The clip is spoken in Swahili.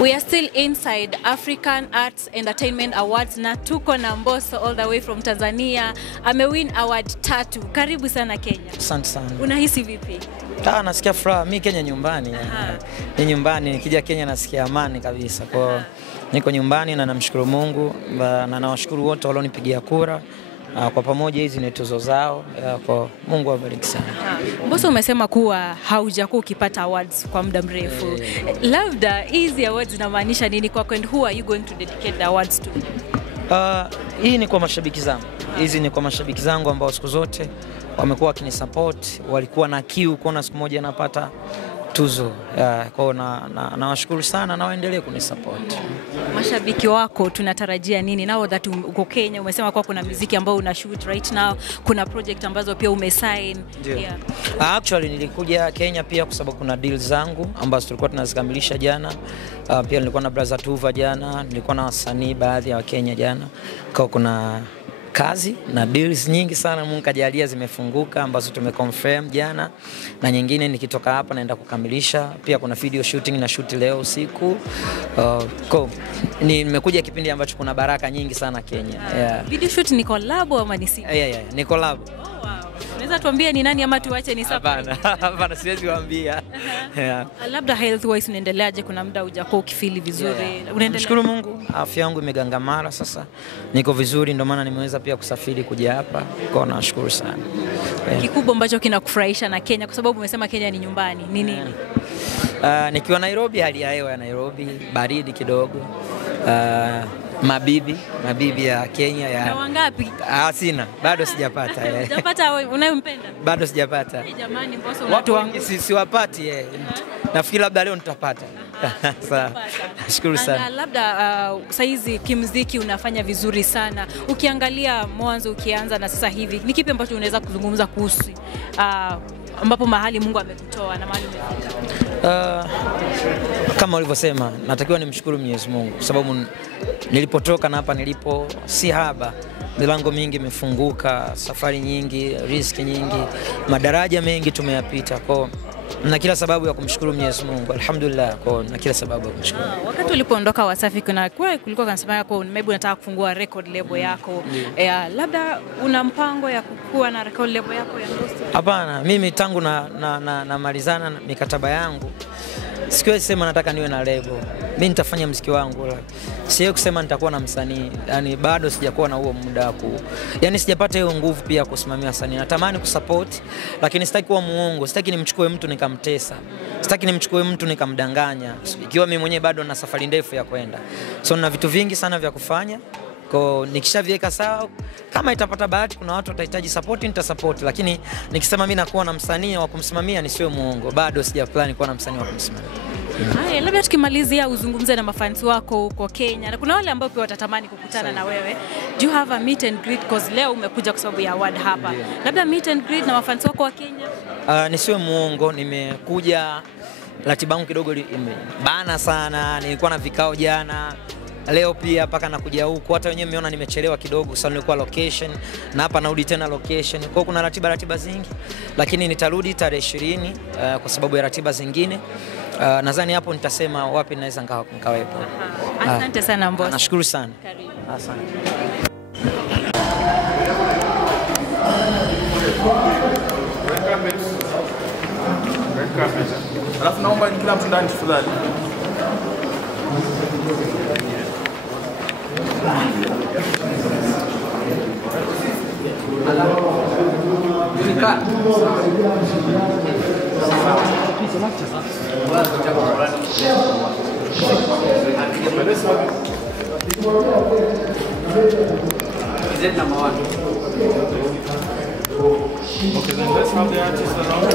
We are still inside African Arts Entertainment Awards na tuko na Mbosso all the way from Tanzania. Amewin award 3. Karibu sana Kenya. Asante sana. Unahisi vipi? Nasikia furaha. Mimi Kenya nyumbani. Ni nyumbani, nikija Kenya nasikia amani kabisa. Kwa niko nyumbani na namshukuru Mungu na nawashukuru wote walionipigia kura. Kwa pamoja hizi ni tuzo zao. Kwa Mungu awabariki sana. Mbosso umesema kuwa haujakuwa ukipata awards kwa muda mrefu. Labda hizi awards zinamaanisha nini kwako, and who are you going to dedicate the awards to? Hii ni kwa mashabiki zangu. Hizi ni kwa mashabiki zangu ambao siku zote wamekuwa wakinisupport, walikuwa na kiu kuona siku moja napata tuzo. Kwa nawashukuru sana na waendelee kunisupport. Mashabiki wako tunatarajia nini now that uko Kenya? Umesema kwa kuna muziki ambao una shoot right now, kuna project ambazo pia umesign. Actually nilikuja Kenya pia kwa sababu kuna deals zangu ambazo tulikuwa tunazikamilisha jana. Pia nilikuwa na Brother Tuva jana, nilikuwa na wasanii baadhi ya Kenya jana. Kwa kuna kazi na deals nyingi sana Mungu kajalia zimefunguka ambazo tumeconfirm jana, na nyingine nikitoka hapa naenda kukamilisha. Pia kuna video shooting na shoot leo usiku. Nimekuja kipindi ambacho kuna baraka nyingi sana Kenya. Video shoot ni collab ama ni single? Ni collab. Unaweza tuambia ni nani ama tuache ni safari? Hapana, siwezi kuambia. Labda health wise unaendeleaje? Kuna muda hujakuwa ukifeel vizuri. Nashukuru Mungu, afya yangu imegangamara sasa. Niko vizuri, ndio maana nimeweza pia kusafiri kuja hapa. Kwa nashukuru sana. Kikubwa ambacho kinakufurahisha na Kenya, kwa sababu umesema Kenya ni nyumbani, ni nini? Nikiwa Nairobi, hali ya hewa ya Nairobi baridi kidogo. Mabibi ya Kenya ya. Na wangapi? Sina, bado sijapata. Hujapata unayompenda? Bado sijapata. Jamani Mbosso, watu wangu siwapati. Nafikiri labda leo nitapata. Sawa. Nashukuru sana. Labda saizi kimuziki unafanya vizuri sana. Ukiangalia mwanzo ukianza na sasa hivi, ni kipi ambacho unaweza kuzungumza kuhusu ambapo mahali Mungu amekutoa na mahali umefika? Kama ulivyosema, natakiwa nimshukuru Mwenyezi Mungu kwa sababu nilipotoka na hapa nilipo si haba. Milango mingi imefunguka, safari nyingi, riziki nyingi, madaraja mengi tumeyapita. Kwa na kila sababu ya kumshukuru Mwenyezi Mungu. Alhamdulillah, kwa na kila sababu ya kumshukuru. Wakati ulipoondoka Wasafi kulikuwa kanasema yako maybe unataka kufungua record label yako. Labda una mpango ya kukua na record label yako ya Mbosso? Hapana, mimi tangu na malizana mikataba yangu sikiwezi sema nataka niwe na label. Mimi nitafanya muziki wangu. Siyo kusema nitakuwa na msanii. Yani bado sijakuwa na huo muda yani sijapata hiyo nguvu pia kusimamia wasanii. Natamani kusupport, lakini sitaki kuwa muongo. Sitaki nimchukue mtu nikamtesa. Sitaki nimchukue mtu nikamdanganya. Ikiwa mimi mwenyewe bado na safari ndefu ya kwenda. So na vitu vingi sana vya kufanya. Kwa nikishaviweka sawa, kama itapata bahati kuna watu watahitaji support nitasupport, lakini nikisema mimi nakuwa na msanii wa kumsimamia nisiwe muongo. Bado sijaplan kuwa na msanii wa kumsimamia. Labda tukimalizia uzungumze na mafans wako huko Kenya. Na kuna wale ambao pia watatamani kukutana na wewe. Do you have a meet and greet because leo umekuja kwa sababu ya award hapa? Labda meet and greet na mafans wako wa Kenya? Nisiwe muongo, nimekuja ratiba yangu kidogo imebana sana. Nilikuwa na vikao jana. Leo pia paka nakuja huku, hata wenyewe mmeona nimechelewa kidogo kwa sababu nilikuwa location na hapa narudi tena location. Kwa kuna ratiba zingi, lakini nitarudi tarehe 20 kwa sababu ya ratiba zingine. Nadhani hapo nitasema wapi naweza nikawepo. Asante sana Mbosso. Nashukuru sana. Karibu. Asante. Alafu naomba kila mtu ndani tafadhali. Is it number 1? Okay, then let's have the artist around.